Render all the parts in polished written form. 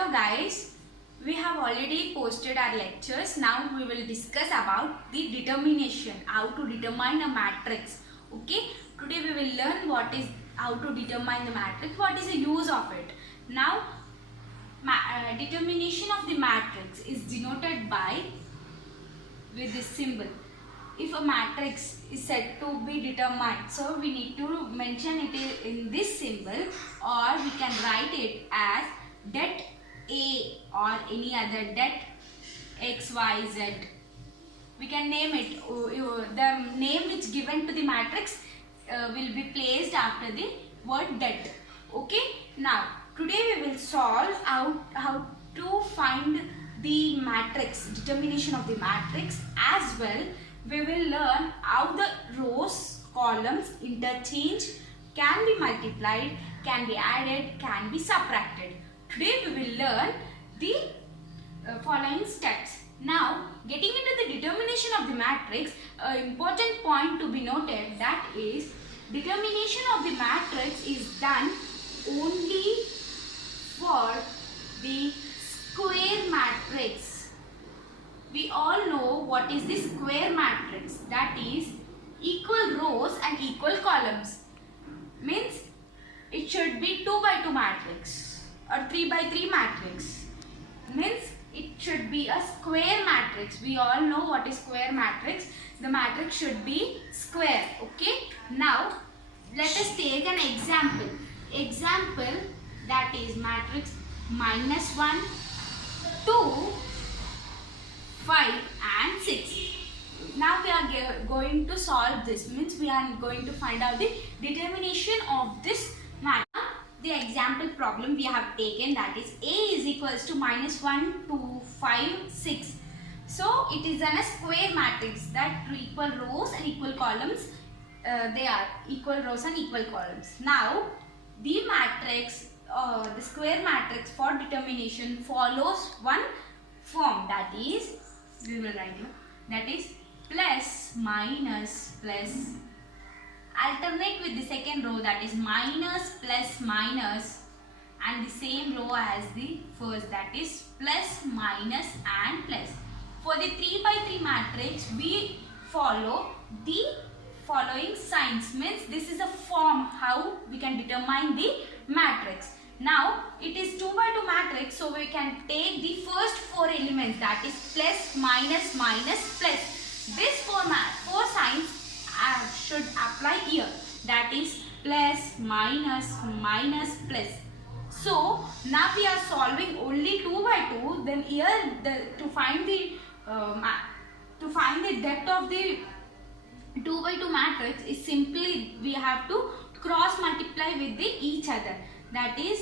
Hello guys, we have already posted our lectures. Now we will discuss about the determination, how to determine a matrix. Okay, today we will learn how to determine the matrix, what is the use of it. Now determination of the matrix is denoted by with this symbol. If a matrix is said to be determined, so we need to mention it in this symbol, or we can write it as det A or any other det x, y, z. We can name it. The name which given to the matrix will be placed after the word det. Okay. Now today we will solve how to find the matrix, determination of the matrix, as well we will learn how the rows, columns interchange, can be multiplied, can be added, can be subtracted. Today we will learn the following steps. Now, getting into the determination of the matrix, an important point to be noted, that is determination of the matrix is done only for the square matrix. We all know what is the square matrix, that is equal rows and equal columns. Means it should be 2 by 2 matrix or 3 by 3 matrix. Means it should be a square matrix. We all know what is square matrix. The matrix should be square. Okay. Now let us take an example. Example, that is matrix -1, 2, 5 and 6. Now we are going to solve this. Means we are going to find out the determination of this matrix. The example problem we have taken, that is A is equals to -1, 2, 5, 6. So it is a square matrix, that equal rows and equal columns. They are equal rows and equal columns. Now the matrix, the square matrix for determination follows one form, that is, we will write here, that is plus, minus, plus. Alternate with the second row, that is minus, plus, minus, and the same row as the first, that is plus, minus and plus. For the 3 by 3 matrix, we follow the following signs. Means this is a form how we can determine the matrix. Now it is 2 by 2 matrix, so we can take the first 4 elements, that is plus, minus, minus, plus. This four signs should apply here, that is plus, minus, minus, plus. So now we are solving only 2 by 2. Then here to find the depth of the 2 by 2 matrix is simply we have to cross multiply with each other. That is,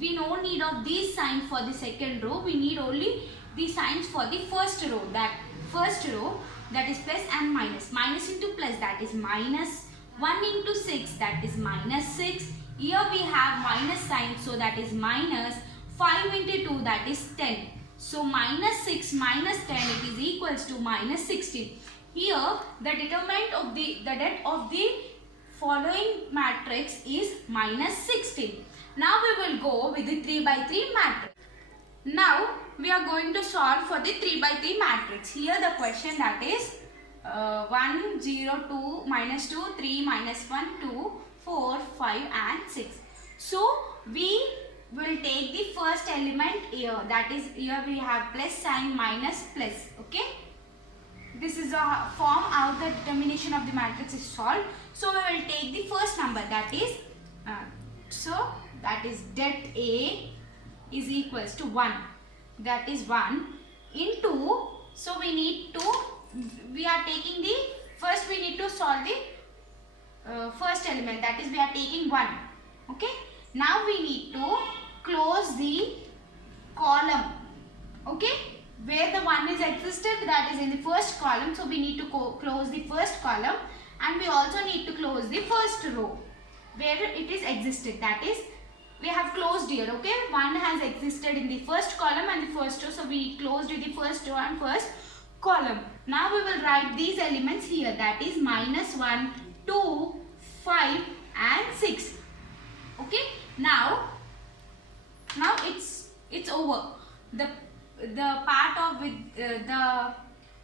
we no need of these signs for the second row. We need only the signs for the first row. That first row, that is plus and minus. Minus into plus, that is minus. 1 into 6, that is minus 6. Here we have minus sign, so that is minus. 5 into 2, that is 10. So minus 6 minus 10, it is equals to minus 16. Here the determinant of the depth of the following matrix is minus 16. Now we will go with the 3 by 3 matrix. Now we are going to solve for the 3 by 3 matrix. Here the question, that is 1, 0, 2, minus 2, 3, minus 1, 2, 4, 5 and 6. So we will take the first element here, that is here we have plus sign, minus, plus. Okay. This is a form how the determination of the matrix is solved. So we will take the first number, that is that is det A is equals to 1, that is 1 into, so we need to, we are taking the, first we need to solve the first element, that is we are taking 1. Okay. Now we need to close the column. Okay. Where the 1 is existed, that is in the first column, so we need to close the first column, and we also need to close the first row where it is existed, that is we have closed here. Okay, 1 has existed in the first column and the first row, so we closed the first row and first column. Now we will write these elements here, that is minus 1, 2, 5 and 6. Okay, now it's it's over. The part of the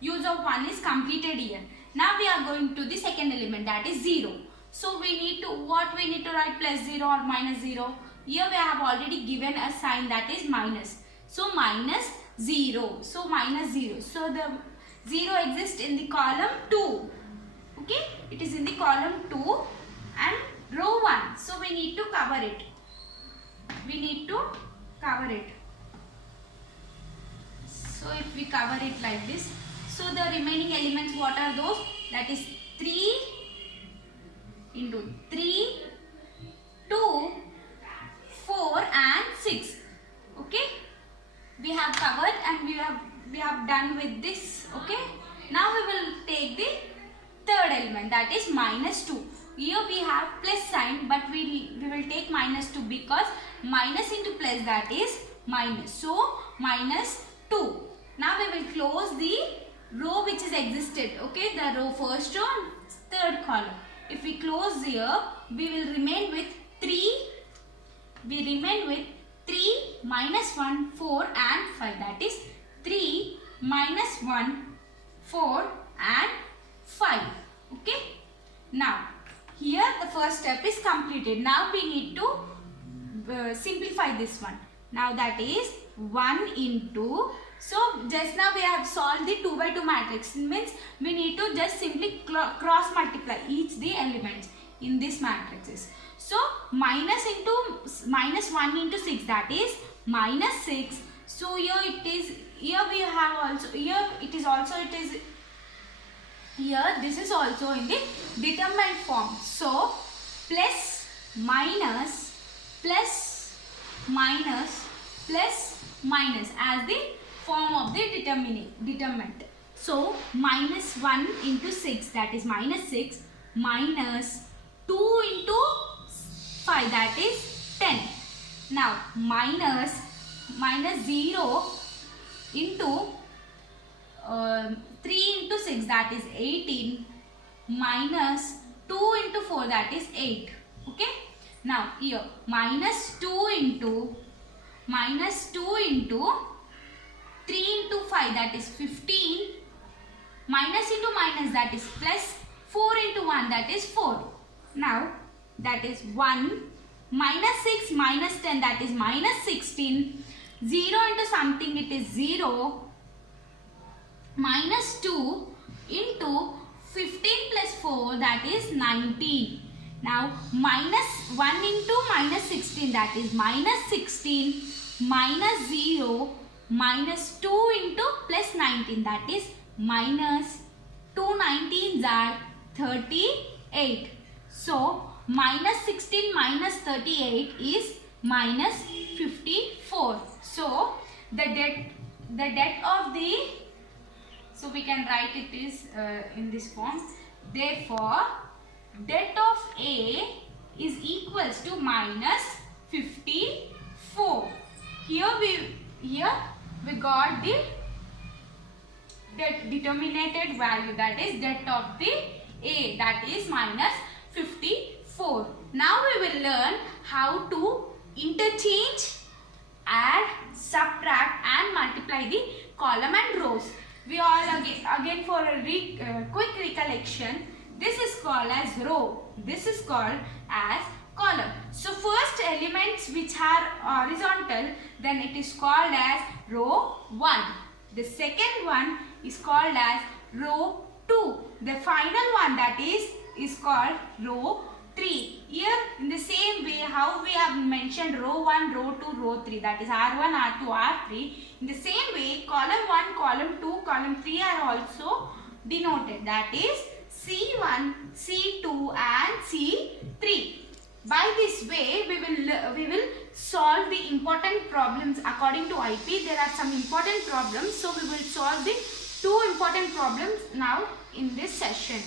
use of 1 is completed here. Now we are going to the second element, that is 0. So we need to write plus 0 or minus 0. Here we have already given a sign, that is minus. So minus 0. So minus 0. So the 0 exists in the column 2. Okay, it is in the column 2 and row 1. So we need to cover it. So if we cover it like this, so the remaining elements, what are those? That is 3 into 3, 2, 4 and 6. Okay, we have covered and we have done with this. Okay, now we will take the third element, that is minus 2. Here we have plus sign, but we will take minus 2 because minus into plus, that is minus. So minus 2. Now we will close the row which is existed. Okay, the row first row and third column. If we close here, we will remain with 3. We remain with 3, minus 1, 4 and 5. That is 3, minus 1, 4 and 5. Okay. Now here the first step is completed. Now we need to simplify this one. Now that is 1 into, so just now we have solved the 2 by 2 matrix. It means we need to just simply cross multiply each the elements in this matrices. So minus 1 into 6, that is minus 6. So here it is, here we have also, here it is also, it is here, this is also in the determinant form. So plus minus plus minus plus minus as the form of the determinant. So minus 1 into 6, that is minus 6, minus 2 into 5, that is 10. Now minus 0 into 3 into 6, that is 18, minus 2 into 4, that is 8. Okay. Now here minus 2 into 3 into 5, that is 15, minus into minus, that is plus, 4 into 1, that is 4. Now that is 1, minus 6 minus 10, that is minus 16, 0 into something, it is 0, minus 2 into 15 plus 4, that is 19. Now minus 1 into minus 16, that is minus 16, minus 0, minus 2 into plus 19, that is minus 2 19s are 38. So minus 16 minus 38 is minus 54. So the debt of the, so we can write it is in this form. Therefore debt of A is equals to minus 54. Here we got the determined value, that is debt of the A, that is minus 54. Now we will learn how to interchange, add, subtract and multiply the column and rows. We all again for a quick recollection, this is called as row, this is called as column. So first elements which are horizontal, then it is called as row 1. The second one is called as row 2. The final one, that is called row 3. Here in the same way how we have mentioned row 1, row 2, row 3, that is R1, R2, R3. In the same way column 1, column 2, column 3 are also denoted, that is C1, C2 and C3. By this way we will solve the important problems according to IP. There are some important problems, so we will solve the 2 important problems now in this session.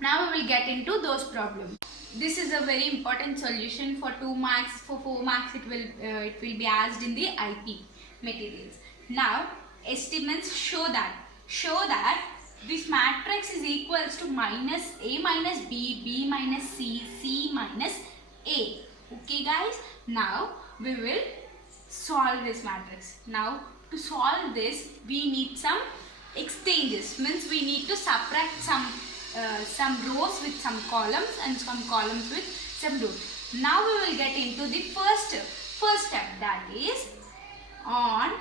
Now we will get into those problems. This is a very important solution for 2 marks. For 4 marks it will be asked in the IP materials. Now estimates show that this matrix is equals to minus A minus B, B minus C, C minus A. Okay guys, now we will solve this matrix. Now to solve this we need some exchanges, means we need to subtract some rows with some columns and some columns with some rows. Now we will get into the first step, that is on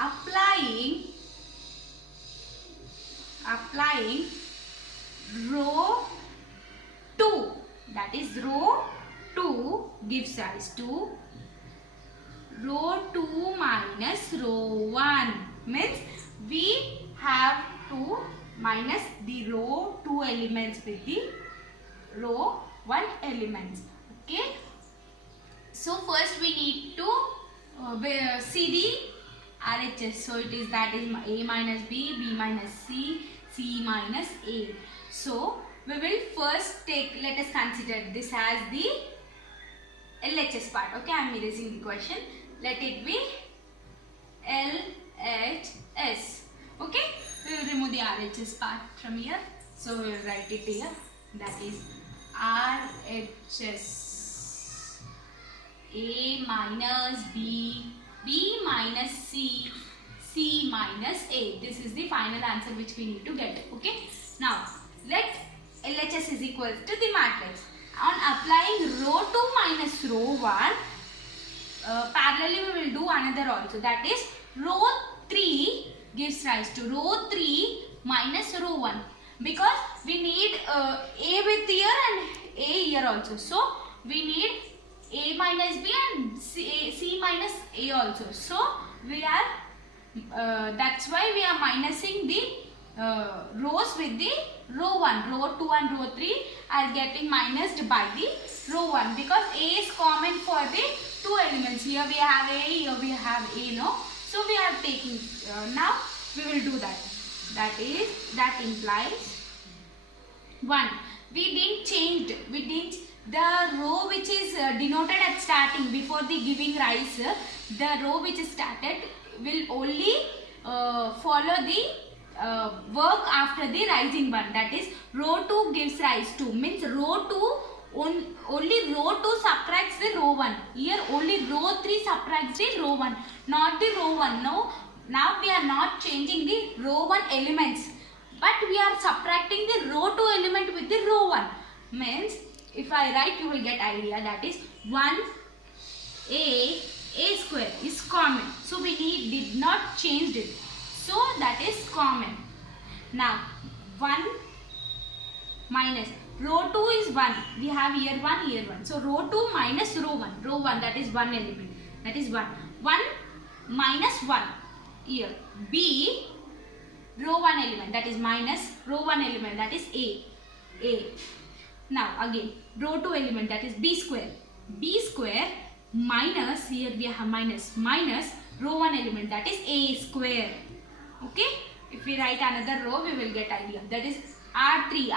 applying row 2, that is row 2 gives rise to row 2 minus row 1, means we have to minus the row 2 elements with the row 1 elements. Okay, so first we need to see the RHS. So it is, that is A minus B, B minus C, C minus A. So we will first take, let us consider this as the LHS part. Okay, I am erasing the question. Let it be LHS. Okay, we will remove the RHS part from here. So we will write it here. That is RHS. A minus B, B minus C, C minus A. This is the final answer which we need to get. Okay. Now let LHS is equal to the matrix. On applying row 2 minus row 1, parallelly we will do another also. That is row 3 gives rise to row 3 minus row 1, because we need A with here and A here also. So we need A minus B and C minus A also. So we are that's why we are minusing the rows with the row 1. Row 2 and row 3 are getting minused by the row 1, because A is common for the 2 elements. Here we have A, here we have A, no. So we are taking, now we will do that. That implies 1. We didn't change, the row which is denoted at starting before the giving rise, the row which is started will only follow the work after the rising one. That is row 2 gives rise to, means row 2 only row 2 subtracts the row 1. Here only row 3 subtracts the row 1, not the row 1. No, now we are not changing the row 1 elements, but we are subtracting the row 2 element with the row 1. Means if I write, you will get idea. That is 1A square is common. So we did not change it. So that is common. Now 1 minus row 2 is 1. We have here 1, here 1. So row 2 minus row 1. Row 1, that is 1 element. That is 1. 1 minus 1. Here B, row 1 element, that is minus row 1 element, that is A. Now again row 2 element, that is B square. B square minus, here we have minus row 1 element, that is A square. Okay, if we write another row, we will get idea. That is R3,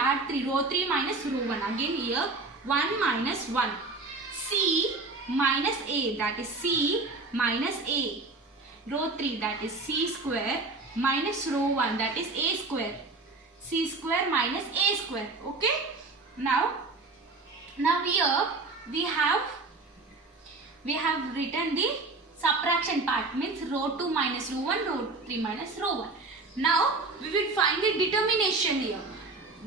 row 3 minus row 1. Again here 1 minus 1. C minus A, that is C minus A. Row 3, that is C square minus row 1, that is A square. C square minus A square. Okay. Now here we have written the subtraction part, means row 2 minus row 1, row 3 minus row 1. Now we will find the determination here.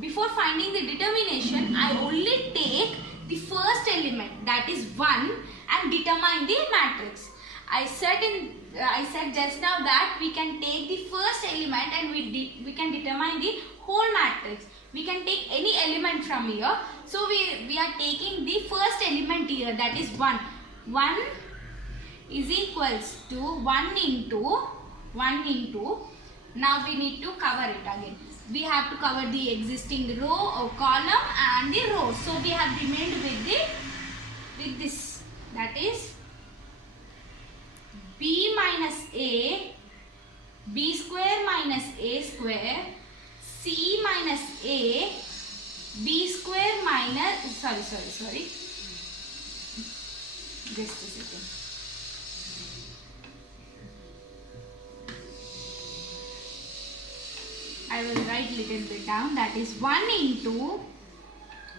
Before finding the determination, I only take the first element, that is 1, and determine the matrix. I said just now that we can take the first element and we can determine the whole matrix. We can take any element from here. So we are taking the first element here, that is 1. 1 is equals to 1 into, now we need to cover it again. We have to cover the existing row or column and the row. So we have remained with this, that is B minus A, B square minus A square, C minus A, B square minus, sorry. Just a second. I will write little bit down. That is 1 into,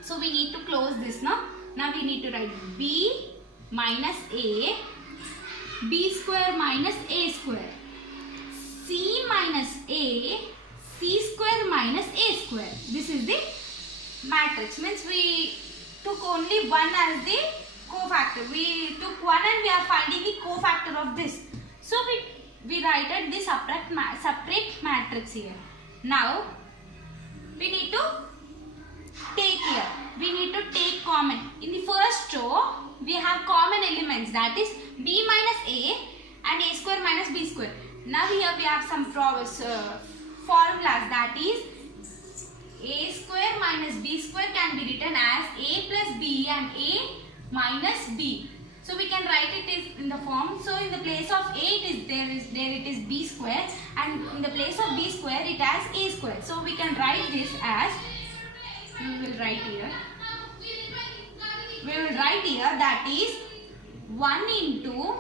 so we need to close this now. Now we need to write B minus A B square minus A square. C minus A, C square minus A square. This is the matrix. Means we took only one as the cofactor. We took one and we are finding the cofactor of this. So we write this separate matrix here. Now we need to take here. We need to take common. In the first row we have common elements, that is B minus A and A square minus B square. Now here we have some formulas, that is A square minus B square can be written as A plus B and A minus B. So we can write it in the form. So in the place of A it is B square, and in the place of B square it has A square. So we can write this as, we will write here that is 1 into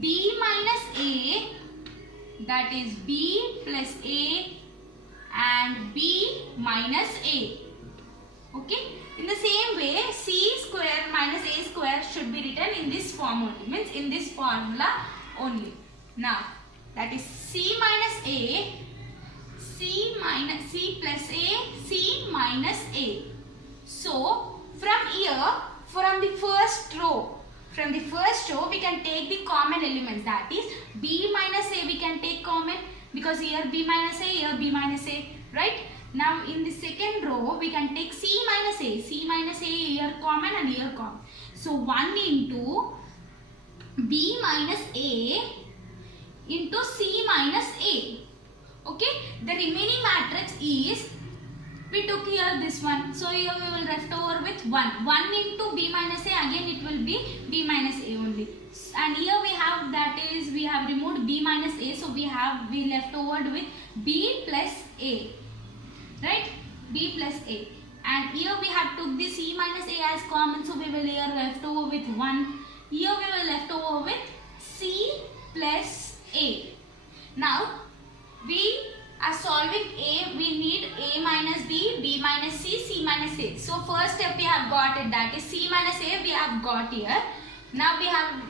B minus A, that is B plus A and B minus A. Okay. In the same way, C square minus A square should be written in this form only, means in this formula only. Now that is C minus A, C plus A, C minus A. So from here, from the first row we can take the common elements, that is B minus A we can take common, because here B minus A, here B minus A, right? Now in the second row we can take C minus A here common and here common. So 1 into B minus A into C minus A. Okay, the remaining matrix is, we took here this one, so here we will left over with 1 into B minus A, again it will be B minus A only, and here we have, that is we have removed B minus A, so we left over with B plus A, right? B plus A, and here we have took the C minus A as common, so we will here left over with 1, here we will left over with C plus A. Now we are solving A, we need A minus B, B minus C, C minus A. So first step we have got it, that is C minus A we have got here. Now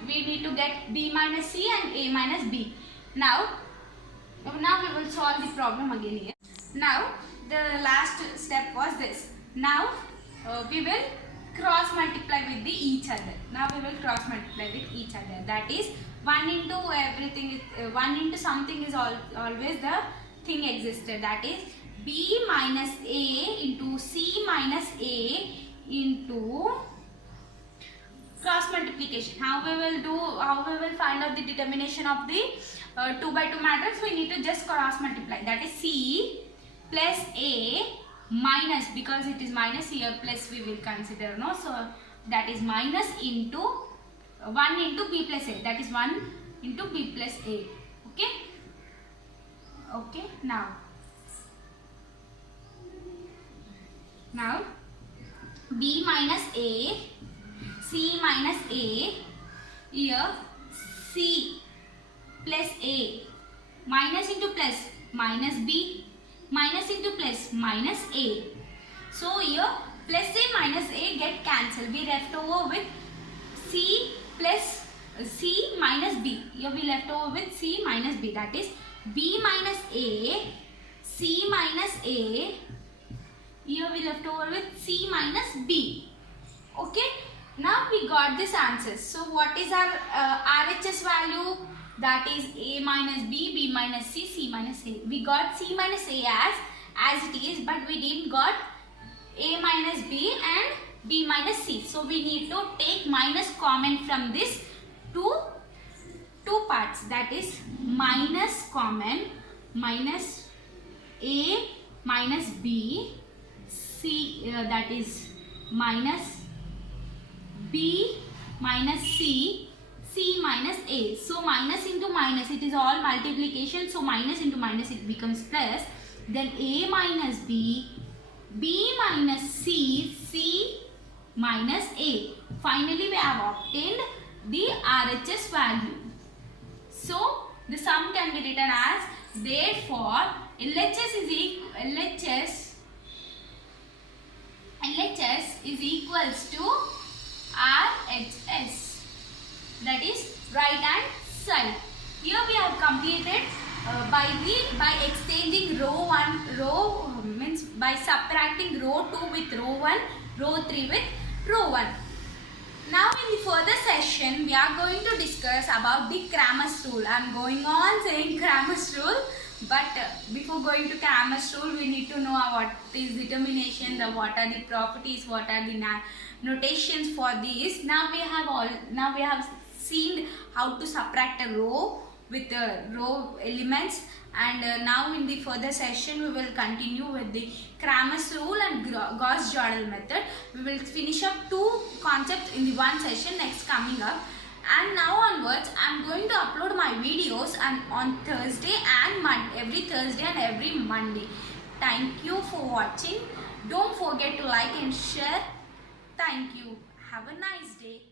we need to get B minus C and A minus B. Now we will solve the problem again here. Now the last step was this. Now we will cross multiply with each other. Now we will cross multiply with each other. That is 1 into everything, 1 into something is always the thing existed, that is B minus A into C minus A into cross multiplication. How we will find out the determination of the 2 by 2 matrix? We need to just cross multiply, that is C plus A minus, because it is minus here, plus we will consider, no, so that is minus into 1 into B plus A, that is 1 into B plus A. Okay, now B minus A, C minus A, here C plus A, minus into plus minus B, minus into plus minus A. So here plus A minus A get cancelled, we left over with C plus C minus B. Here we left over with C minus B, that is B minus A, C minus A, here we left over with C minus B. Okay, now we got this answer. So what is our RHS value? That is A minus B, B minus C, C minus A. We got C minus A as it is, but we didn't got A minus B and B minus C. So we need to take minus common from this two parts, that is minus common, minus A minus B, C, that is minus B minus C, C minus A. So minus into minus, it is all multiplication, so minus into minus it becomes plus, then A minus B, B minus C, C minus A. Finally we have obtained the RHS value. So the sum can be written as, therefore LHS is equals to RHS, that is right hand side. Here we have completed by exchanging row means by subtracting row 2 with row 1, row 3 with row 1. Now in the further session we are going to discuss about the Cramer's rule. I am going on saying Cramer's rule, but before going to Cramer's rule we need to know what is determination, what are the properties, what are the notations for these. Now we have seen how to subtract a row with row elements, and now in the further session we will continue with the Cramer's rule and Gauss-Jordan method. We will finish up two concepts in the one session next coming up. And now onwards I am going to upload my videos on Thursday and every Thursday and every Monday. Thank you for watching. Don't forget to like and share. Thank you. Have a nice day.